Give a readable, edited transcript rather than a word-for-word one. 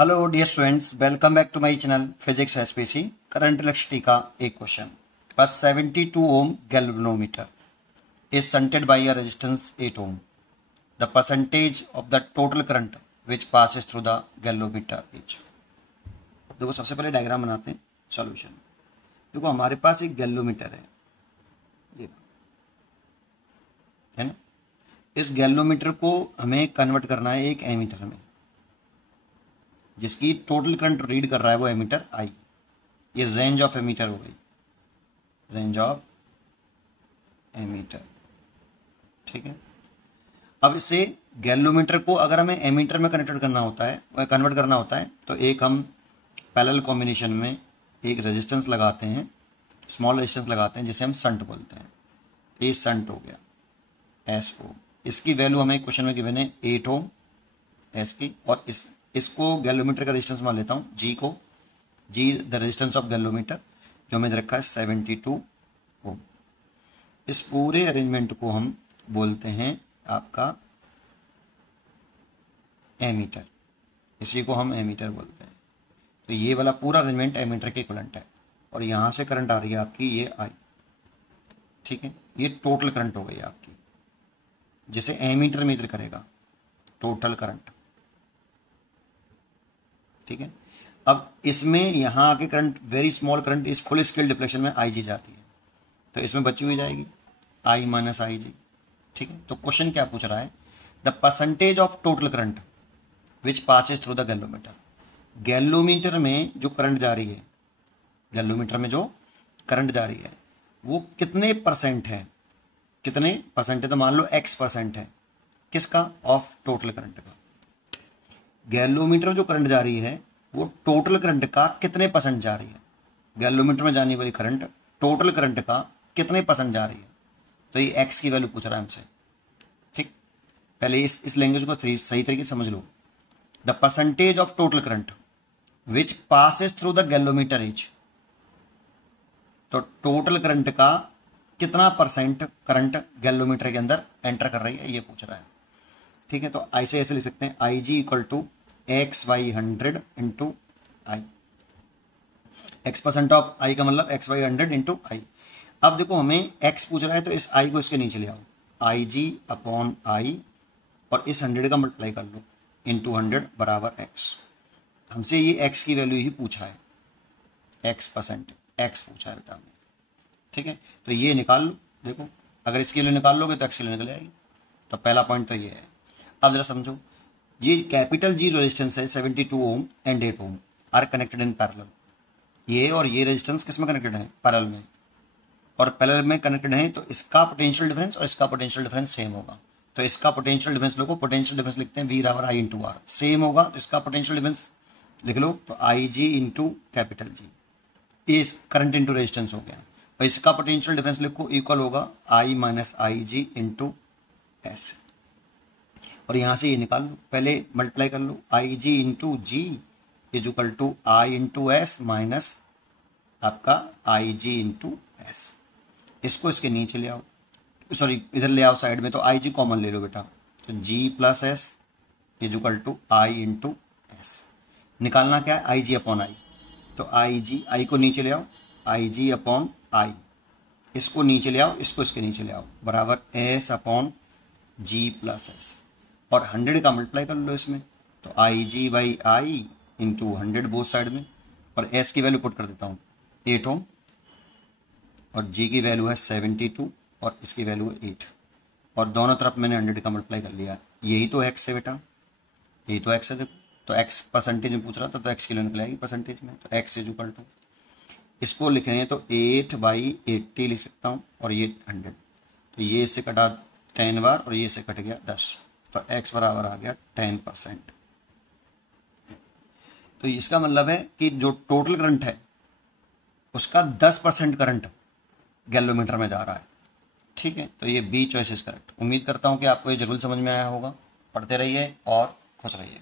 Hello dear students, welcome back to my channel physics SPC. Current electricity का एक question. बस 72 ohm galvanometer is shunted by a resistance 8 ohm. The percentage of the total current which passes through the galvanometer is. देखो, सबसे पहले diagram बनाते हैं, solution. देखो, हमारे पास एक गैल्वेनोमीटर है, ये है ना। इस गैल्वेनोमीटर को हमें कन्वर्ट करना है एक एमीटर में, जिसकी टोटल करंट रीड कर रहा है वो एमीटर आई। ये रेंज ऑफ एमीटर हो गई, रेंज ऑफ एमीटर। ठीक है। अब इसे गैल्वेनोमीटर को अगर हमें एमीटर में कन्वर्ट करना होता है तो एक हम पैरेलल कॉम्बिनेशन में एक रेजिस्टेंस लगाते हैं, स्मॉल रेजिस्टेंस लगाते हैं, जिसे हम शंट बोलते हैं। ये शंट हो गया एस ओम। इसकी वैल्यू हमें क्वेश्चन में गिवन है 8 ओम एस की। और इसको गैल्वेनोमीटर का रेजिस्टेंस मान लेता हूँ, जी को, जी द रेजिस्टेंस ऑफ गैल्वेनोमीटर, जो हमें रखा है 72 ओम। इस पूरे अरेंजमेंट को हम बोलते हैं आपका एमीटर। इसी को हम एमीटर बोलते हैं। तो ये वाला पूरा अरेंजमेंट एमीटर के इक्विवेलेंट है। और यहां से करंट आ रही है आपकी ये आई। ठीक है, ये टोटल करंट हो गई आपकी, जिसे एमीटर मेजर करेगा, टोटल करंट। ठीक है। अब इसमें यहां आके करंट, वेरी स्मॉल करंट इस फुल स्केल डिफ्लेक्शन में आई जी जाती है, तो इसमें बची हुई जाएगी आई माइनस आई जी। ठीक है। तो क्वेश्चन क्या पूछ रहा है, the percentage of total current which passes through the galvanometer. Galvanometer में जो करंट जा रही है, गैल्वेनोमीटर में जो करंट जा रही है वो कितने परसेंट है, कितने परसेंट है, तो मान लो एक्स परसेंट है। किसका? ऑफ टोटल करंट का। गैल्वेनोमीटर में जो करंट जा रही है वो टोटल करंट का कितने परसेंट जा रही है। गैल्वेनोमीटर में जाने वाली करंट टोटल करंट का कितने परसेंट जा रही है, तो ये एक्स की वैल्यू पूछ रहा है हमसे। ठीक, पहले इस लैंग्वेज को सही तरीके से समझ लो। The percentage of total current which passes through the galvanometer is. तो टोटल करंट का कितना परसेंट करंट गैल्वेनोमीटर के अंदर एंटर कर रही है, ये पूछ रहा है। ठीक है। तो ऐसे लिख सकते हैं, I G equal to X Y 100 into I. X percent of I का मतलब एक्स वाई 100 इंटू आई। अब देखो, हमें एक्स पूछ रहा है तो इस आई को इसके नीचे ले आओ, आई जी अपॉन आई, और इस 100 का मल्टीप्लाई कर लो, इंटू 100 बराबर एक्स। हमसे ये एक्स की वैल्यू ही पूछा है, एक्स परसेंट एक्स पूछा है बेटा हमें। ठीक है। तो ये निकाल लो। देखो, अगर इसके लिए निकाल लोगे तो एक्स के लिए निकल आएगी। तो पहला पॉइंट तो ये है। अब जरा समझो, ये कैपिटल जी रेजिस्टेंस है 72 ohm and 8 ohm are connected in parallel. ये और ये रेजिस्टेंस किस में कनेक्टेड है? पैरेलल में। और पैरेलल में कनेक्टेड है तो इसका पोटेंशियल डिफरेंस और इसका पोटेंशियल डिफरेंस सेम होगा। तो इसका पोटेंशियल डिफरेंस लोगो, पोटेंशियल डिफरेंस लिखते हैं वी बराबर आई इंटू आर, सेम होगा। तो इसका पोटेंशियल डिफरेंस लिख लो, तो I G into capital G, ये करंट इंटू रेजिस्टेंस हो गया। और इसका पोटेंशियल डिफरेंस लिखो, इक्वल होगा I minus I G into S. और यहां से ये निकाल लो, पहले मल्टीप्लाई कर लो, I G into G is equal to I into S minus आपका आई जी इंटू एस। इसको इसके नीचे ले आओ, सॉरी इधर ले आओ साइड में, तो आई जी कॉमन ले लो बेटा, तो G plus S is equal to I into S. निकालना क्या है? I G upon I. तो आई जी, आई को नीचे ले आओ, आई जी अपॉन आई, इसको नीचे ले आओ, इसको इसके नीचे ले आओ, बराबर S upon G plus S. और 100 का मल्टीप्लाई कर लो इसमें, तो I G by I into 100 both side में। और एस की वैल्यू पुट कर देता हूँ 8 ओम, और जी की वैल्यू है 72, और इसकी वैल्यू है 8। और दोनों तरफ मैंने 100 का मल्टीप्लाई कर लिया। यही तो एक्स है बेटा, यही तो एक्स है। देखो, तो एक्स परसेंटेज में पूछ रहा था, तो एक्स की वैल्यू निकल आएगी परसेंटेज में। तो एक्स इज इक्वल टू, इसको लिख रहे हैं तो 8/80 लिख सकता हूँ, और ये 100। तो ये इससे कटा 10 बार, और ये से कट गया 10, तो x बराबर आ गया 10%। तो इसका मतलब है कि जो टोटल करंट है उसका 10% करंट गैल्वेनोमीटर में जा रहा है। ठीक है। तो ये बी चॉइस इज करेक्ट। उम्मीद करता हूं कि आपको ये जरूर समझ में आया होगा। पढ़ते रहिए और खुश रहिए।